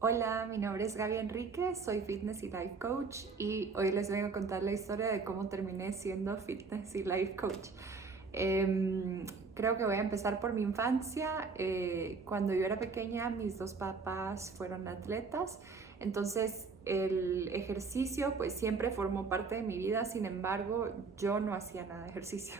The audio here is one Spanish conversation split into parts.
Hola, mi nombre es Gaby Enrique, soy Fitness y Life Coach y hoy les vengo a contar la historia de cómo terminé siendo Fitness y Life Coach. Creo que voy a empezar por mi infancia. Cuando yo era pequeña, mis dos papás fueron atletas, entonces el ejercicio pues siempre formó parte de mi vida. Sin embargo, yo no hacía nada de ejercicio.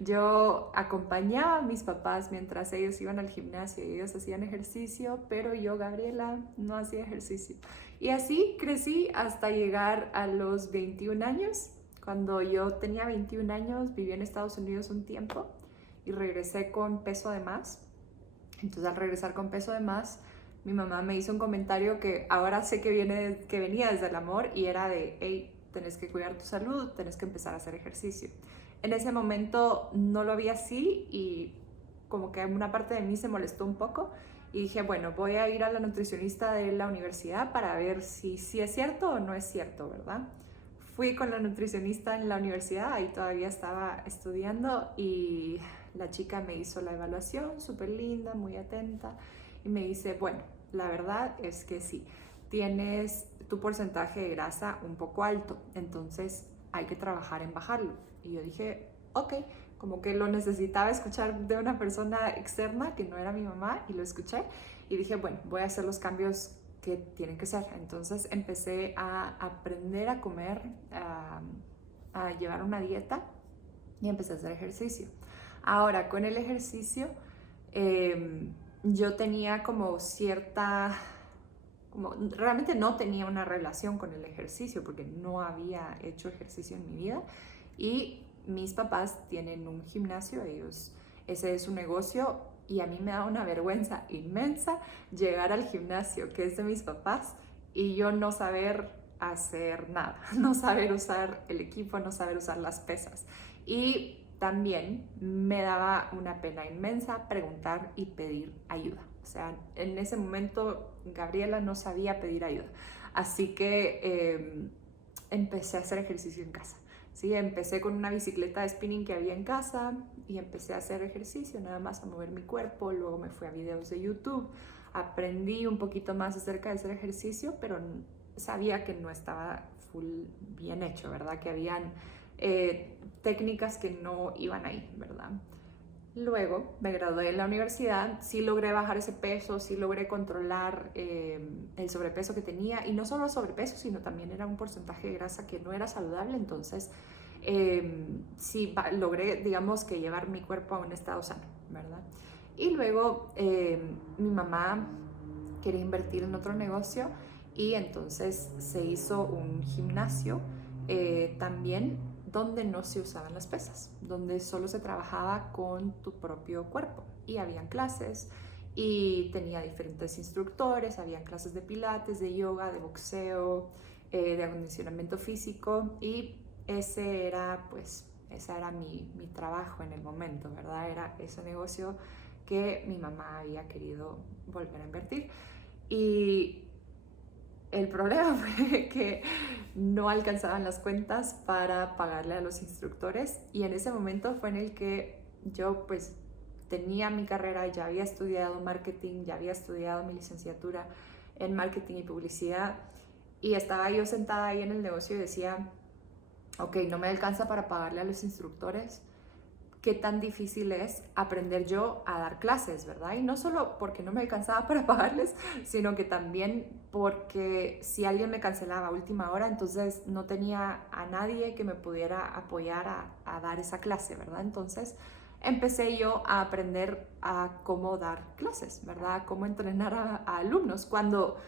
Yo acompañaba a mis papás mientras ellos iban al gimnasio y ellos hacían ejercicio, pero yo, Gabriela, no hacía ejercicio. Y así crecí hasta llegar a los 21 años. Cuando yo tenía 21 años, viví en Estados Unidos un tiempo y regresé con peso de más. Entonces, al regresar con peso de más, mi mamá me hizo un comentario que ahora sé que venía desde el amor, y era de: hey, tenés que cuidar tu salud, tenés que empezar a hacer ejercicio. En ese momento no lo vi así y como que una parte de mí se molestó un poco y dije, bueno, voy a ir a la nutricionista de la universidad para ver si es cierto o no es cierto, ¿verdad? Fui con la nutricionista en la universidad, ahí todavía estaba estudiando, y la chica me hizo la evaluación, súper linda, muy atenta, y me dice, bueno, la verdad es que sí, tienes tu porcentaje de grasa un poco alto, entonces hay que trabajar en bajarlo. Y yo dije, ok, como que lo necesitaba escuchar de una persona externa que no era mi mamá, y lo escuché y dije, bueno, voy a hacer los cambios que tienen que ser. Entonces empecé a aprender a comer, a llevar una dieta, y empecé a hacer ejercicio. Ahora, con el ejercicio, yo tenía como cierta, como realmente no tenía una relación con el ejercicio porque no había hecho ejercicio en mi vida, y mis papás tienen un gimnasio, ese es su negocio, y a mí me da una vergüenza inmensa llegar al gimnasio que es de mis papás y yo no saber hacer nada, no saber usar el equipo, no saber usar las pesas. Y también me daba una pena inmensa preguntar y pedir ayuda. O sea, en ese momento Gabriela no sabía pedir ayuda. Así que empecé a hacer ejercicio en casa. ¿Sí? Empecé con una bicicleta de spinning que había en casa y empecé a hacer ejercicio, nada más a mover mi cuerpo. Luego me fui a videos de YouTube, aprendí un poquito más acerca de hacer ejercicio, pero sabía que no estaba full bien hecho, ¿verdad? Que habían técnicas que no iban ahí, ¿verdad? Luego me gradué en la universidad, sí logré bajar ese peso, sí logré controlar el sobrepeso que tenía, y no solo el sobrepeso, sino también era un porcentaje de grasa que no era saludable. Entonces sí logré, digamos, que llevar mi cuerpo a un estado sano, ¿verdad? Y luego mi mamá quería invertir en otro negocio, y entonces se hizo un gimnasio también, donde no se usaban las pesas, donde solo se trabajaba con tu propio cuerpo, y habían clases y tenía diferentes instructores, habían clases de pilates, de yoga, de boxeo, de acondicionamiento físico, y ese era mi trabajo en el momento, ¿verdad? Era ese negocio que mi mamá había querido volver a invertir. Y el problema fue que no alcanzaban las cuentas para pagarle a los instructores, y en ese momento fue en el que yo pues tenía mi carrera, ya había estudiado marketing, ya había estudiado mi licenciatura en marketing y publicidad, y estaba yo sentada ahí en el negocio y decía, ok, no me alcanza para pagarle a los instructores, qué tan difícil es aprender yo a dar clases, ¿verdad? Y no solo porque no me alcanzaba para pagarles, sino que también porque si alguien me cancelaba a última hora, entonces no tenía a nadie que me pudiera apoyar a dar esa clase, ¿verdad? Entonces empecé yo a aprender a cómo dar clases, ¿verdad? Cómo entrenar a alumnos, cuando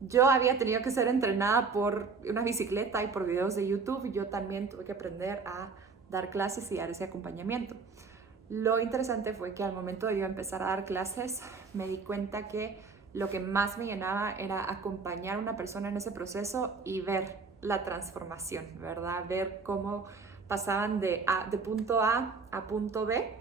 yo había tenido que ser entrenada por una bicicleta y por videos de YouTube. Yo también tuve que aprender a dar clases y dar ese acompañamiento. Lo interesante fue que al momento de yo empezar a dar clases, me di cuenta que lo que más me llenaba era acompañar a una persona en ese proceso y ver la transformación, ¿verdad? Ver cómo pasaban de punto A punto B,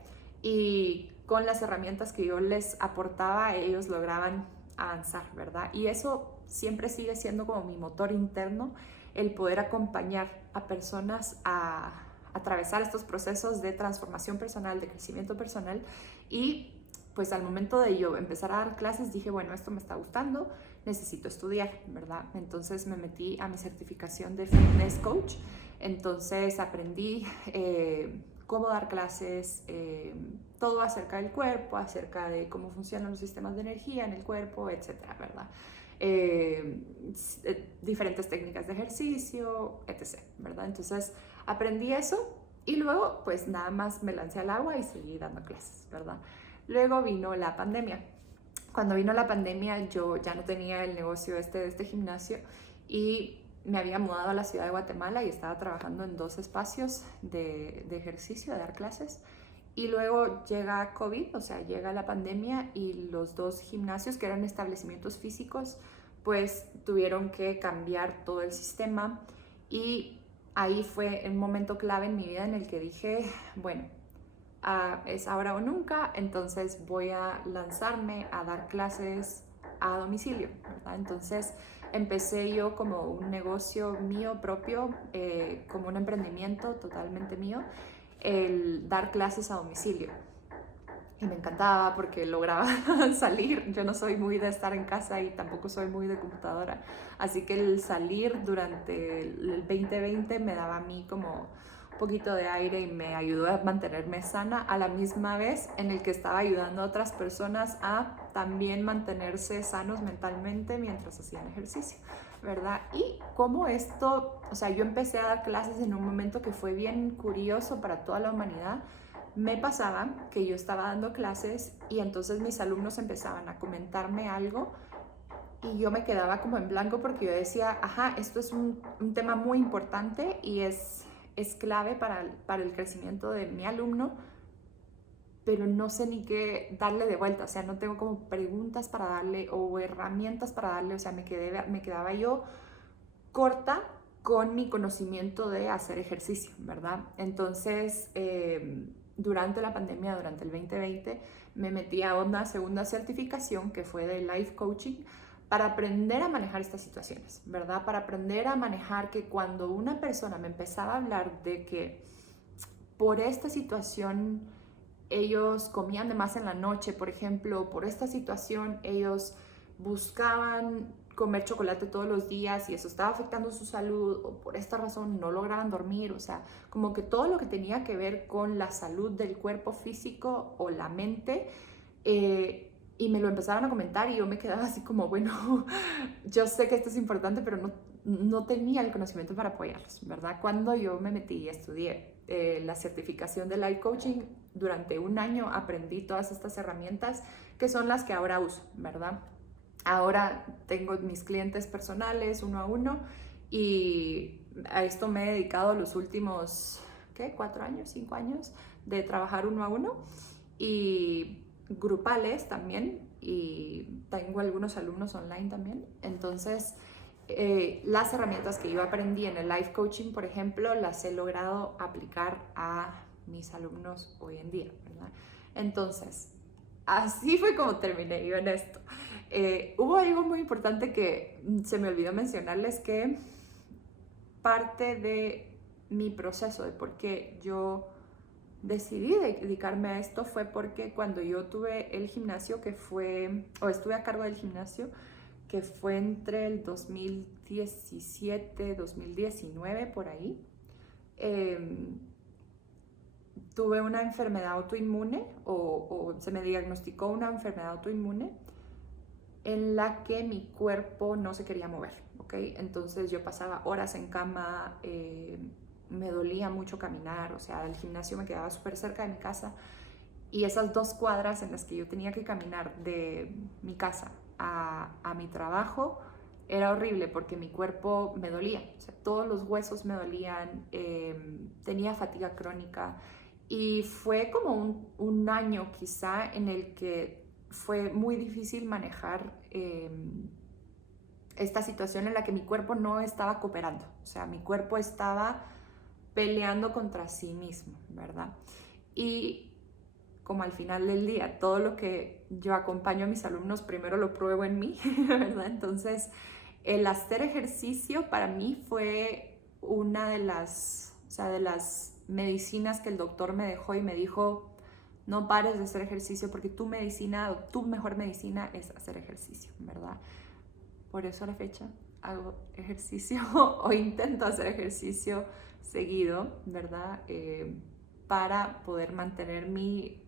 y con las herramientas que yo les aportaba, ellos lograban avanzar, ¿verdad? Y eso siempre sigue siendo como mi motor interno, el poder acompañar a personas a atravesar estos procesos de transformación personal, de crecimiento personal. Y pues al momento de yo empezar a dar clases dije, bueno, esto me está gustando, necesito estudiar, ¿verdad? Entonces me metí a mi certificación de fitness coach. Entonces aprendí cómo dar clases, todo acerca del cuerpo, acerca de cómo funcionan los sistemas de energía en el cuerpo, etcétera, ¿verdad? Diferentes técnicas de ejercicio, etc., ¿verdad? Entonces aprendí eso y luego pues nada más me lancé al agua y seguí dando clases, ¿verdad? Luego vino la pandemia. Cuando vino la pandemia yo ya no tenía el negocio de este gimnasio y me había mudado a la ciudad de Guatemala y estaba trabajando en 2 espacios de ejercicio, de dar clases. Y luego llega COVID, o sea, llega la pandemia y los 2 gimnasios, que eran establecimientos físicos, pues tuvieron que cambiar todo el sistema. Y ahí fue un momento clave en mi vida en el que dije, bueno, es ahora o nunca, entonces voy a lanzarme a dar clases a domicilio, ¿verdad? Entonces empecé yo como un negocio mío propio, como un emprendimiento totalmente mío, el dar clases a domicilio. Y me encantaba porque lograba salir. Yo no soy muy de estar en casa y tampoco soy muy de computadora. Así que el salir durante el 2020 me daba a mí como un poquito de aire y me ayudó a mantenerme sana, a la misma vez en el que estaba ayudando a otras personas a también mantenerse sanos mentalmente mientras hacían ejercicio, ¿verdad? Y como esto, o sea, yo empecé a dar clases en un momento que fue bien curioso para toda la humanidad. Me pasaba que yo estaba dando clases y entonces mis alumnos empezaban a comentarme algo y yo me quedaba como en blanco porque yo decía, ajá, esto es un tema muy importante y es clave para el crecimiento de mi alumno, pero no sé ni qué darle de vuelta, o sea, no tengo como preguntas para darle o herramientas para darle, o sea, me quedaba yo corta con mi conocimiento de hacer ejercicio, ¿verdad? Entonces, durante la pandemia, durante el 2020, me metí a una segunda certificación que fue de Life Coaching para aprender a manejar estas situaciones, ¿verdad? Para aprender a manejar que cuando una persona me empezaba a hablar de que por esta situación ellos comían de más en la noche, por ejemplo, por esta situación ellos buscaban comer chocolate todos los días y eso estaba afectando su salud, o por esta razón no lograban dormir, o sea, como que todo lo que tenía que ver con la salud del cuerpo físico o la mente, y me lo empezaron a comentar y yo me quedaba así como, bueno, yo sé que esto es importante, pero no tenía el conocimiento para apoyarlos, ¿verdad? Cuando yo me metí y estudié la certificación de Life Coaching, durante un año aprendí todas estas herramientas que son las que ahora uso, ¿verdad? Ahora tengo mis clientes personales 1 a 1 y a esto me he dedicado los últimos, ¿qué? 4 años, 5 años de trabajar 1 a 1 y grupales también, y tengo algunos alumnos online también. Entonces, las herramientas que yo aprendí en el Life Coaching, por ejemplo, las he logrado aplicar a mis alumnos hoy en día, ¿verdad? Entonces, así fue como terminé yo en esto. Hubo algo muy importante que se me olvidó mencionarles, que parte de mi proceso de por qué yo decidí dedicarme a esto fue porque cuando yo tuve el gimnasio estuve a cargo del gimnasio, que fue entre el 2017, 2019, por ahí, tuve una enfermedad autoinmune o se me diagnosticó una enfermedad autoinmune en la que mi cuerpo no se quería mover, ¿ok? Entonces yo pasaba horas en cama, me dolía mucho caminar, o sea, el gimnasio me quedaba súper cerca de mi casa y esas 2 cuadras en las que yo tenía que caminar de mi casa a mi trabajo era horrible porque mi cuerpo me dolía, o sea, todos los huesos me dolían, tenía fatiga crónica y fue como un año quizá en el que fue muy difícil manejar esta situación en la que mi cuerpo no estaba cooperando, o sea, mi cuerpo estaba peleando contra sí mismo, ¿verdad? Y como al final del día, todo lo que yo acompaño a mis alumnos, primero lo pruebo en mí, ¿verdad? Entonces, el hacer ejercicio para mí fue una de las medicinas que el doctor me dejó y me dijo, no pares de hacer ejercicio porque tu mejor medicina es hacer ejercicio, ¿verdad? por eso a la fecha hago ejercicio o intento hacer ejercicio seguido, ¿verdad? Para poder mantener mi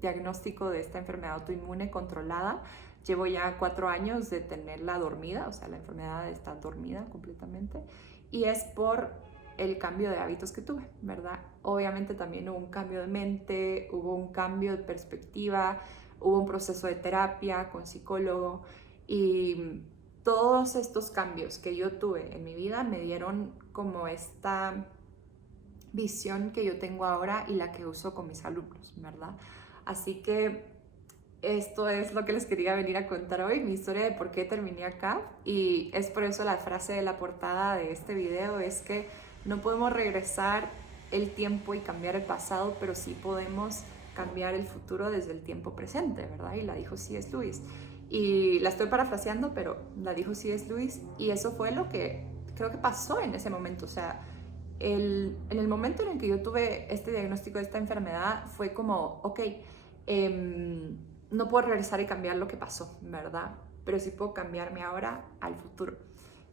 diagnóstico de esta enfermedad autoinmune controlada. Llevo ya 4 años de tenerla dormida, o sea, la enfermedad está dormida completamente, y es por el cambio de hábitos que tuve, ¿verdad? Obviamente también hubo un cambio de mente, hubo un cambio de perspectiva, hubo un proceso de terapia con psicólogo, y todos estos cambios que yo tuve en mi vida me dieron como esta visión que yo tengo ahora y la que uso con mis alumnos, ¿verdad? Así que esto es lo que les quería venir a contar hoy, mi historia de por qué terminé acá, y es por eso la frase de la portada de este video es que no podemos regresar el tiempo y cambiar el pasado, pero sí podemos cambiar el futuro desde el tiempo presente, ¿verdad? Y la dijo C.S. Lewis. Y la estoy parafraseando, pero la dijo C.S. Lewis, y eso fue lo que creo que pasó en ese momento. O sea, en el momento en el que yo tuve este diagnóstico de esta enfermedad fue como, ok, no puedo regresar y cambiar lo que pasó, ¿verdad? Pero sí puedo cambiarme ahora al futuro.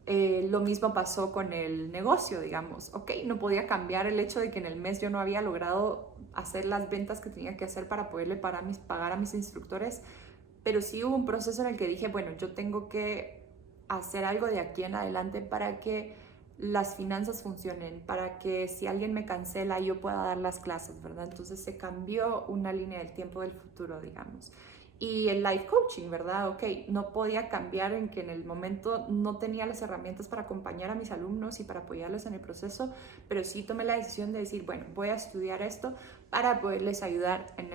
Lo mismo pasó con el negocio, digamos. Ok, no podía cambiar el hecho de que en el mes yo no había logrado hacer las ventas que tenía que hacer para poderle pagar a mis instructores, pero sí hubo un proceso en el que dije, bueno, yo tengo que hacer algo de aquí en adelante para que las finanzas funcionen, para que si alguien me cancela yo pueda dar las clases, ¿verdad? Entonces se cambió una línea del tiempo del futuro, digamos. Y el life coaching, ¿verdad? Ok, no podía cambiar en que en el momento no tenía las herramientas para acompañar a mis alumnos y para apoyarlos en el proceso, pero sí tomé la decisión de decir, bueno, voy a estudiar esto para poderles ayudar en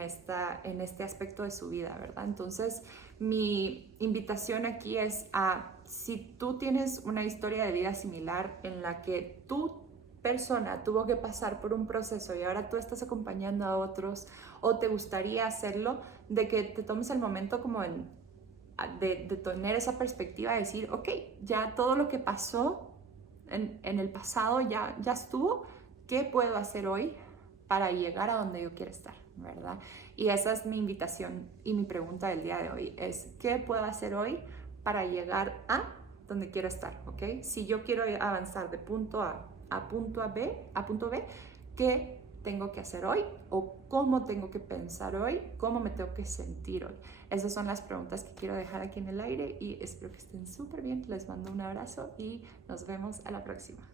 este aspecto de su vida, ¿verdad? Entonces, mi invitación aquí es a, si tú tienes una historia de vida similar en la que tu persona tuvo que pasar por un proceso y ahora tú estás acompañando a otros, o te gustaría hacerlo, de que te tomes el momento como de tener esa perspectiva de decir, ok, ya todo lo que pasó en el pasado ya estuvo, ¿qué puedo hacer hoy para llegar a donde yo quiero estar, ¿verdad? Y esa es mi invitación y mi pregunta del día de hoy, es ¿qué puedo hacer hoy para llegar a donde quiero estar, ¿ok? Si yo quiero avanzar de punto A punto B, ¿qué tengo que hacer hoy? ¿O cómo tengo que pensar hoy? ¿Cómo me tengo que sentir hoy? Esas son las preguntas que quiero dejar aquí en el aire y espero que estén súper bien. Les mando un abrazo y nos vemos a la próxima.